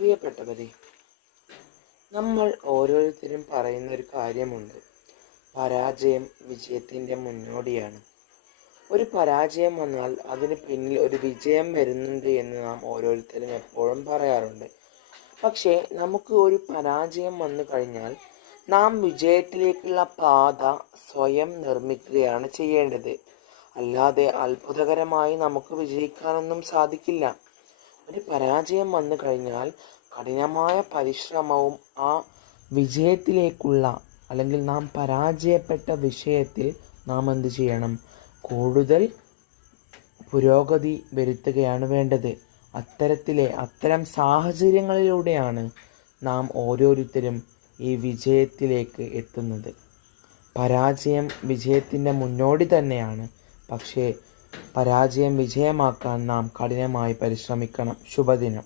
പ്രിയപ്പെട്ടവരെ, നമ്മൾ ഓരോരുത്തരും പറയുന്ന ഒരു കാര്യമുണ്ട്. പരാജയം വിജയത്തിൻ്റെ മുന്നോടിയാണ്. ഒരു പരാജയം വന്നാൽ അതിന് പിന്നിൽ ഒരു വിജയം വരുന്നുണ്ട് എന്ന് നാം ഓരോരുത്തരും എപ്പോഴും പറയാറുണ്ട്. പക്ഷേ നമുക്ക് ഒരു പരാജയം വന്നു കഴിഞ്ഞാൽ നാം വിജയത്തിലേക്കുള്ള പാത സ്വയം നിർമ്മിക്കുകയാണ് ചെയ്യേണ്ടത്. അല്ലാതെ അത്ഭുതകരമായി നമുക്ക് വിജയിക്കാനൊന്നും സാധിക്കില്ല. ഒരു പരാജയം വന്നു കഴിഞ്ഞാൽ കഠിനമായ പരിശ്രമവും ആ വിജയത്തിലേക്കുള്ള അല്ലെങ്കിൽ നാം പരാജയപ്പെട്ട വിഷയത്തിൽ നാം എന്ത് ചെയ്യണം? കൂടുതൽ പുരോഗതി വരുത്തുകയാണ് വേണ്ടത്. അത്തരം സാഹചര്യങ്ങളിലൂടെയാണ് നാം ഓരോരുത്തരും ഈ വിജയത്തിലേക്ക് എത്തുന്നത്. പരാജയം വിജയത്തിൻ്റെ മുന്നോടി തന്നെയാണ്. പക്ഷേ പരാജയം വിജയമാക്കാൻ നാം കഠിനമായി പരിശ്രമിക്കണം. ശുഭദിനം.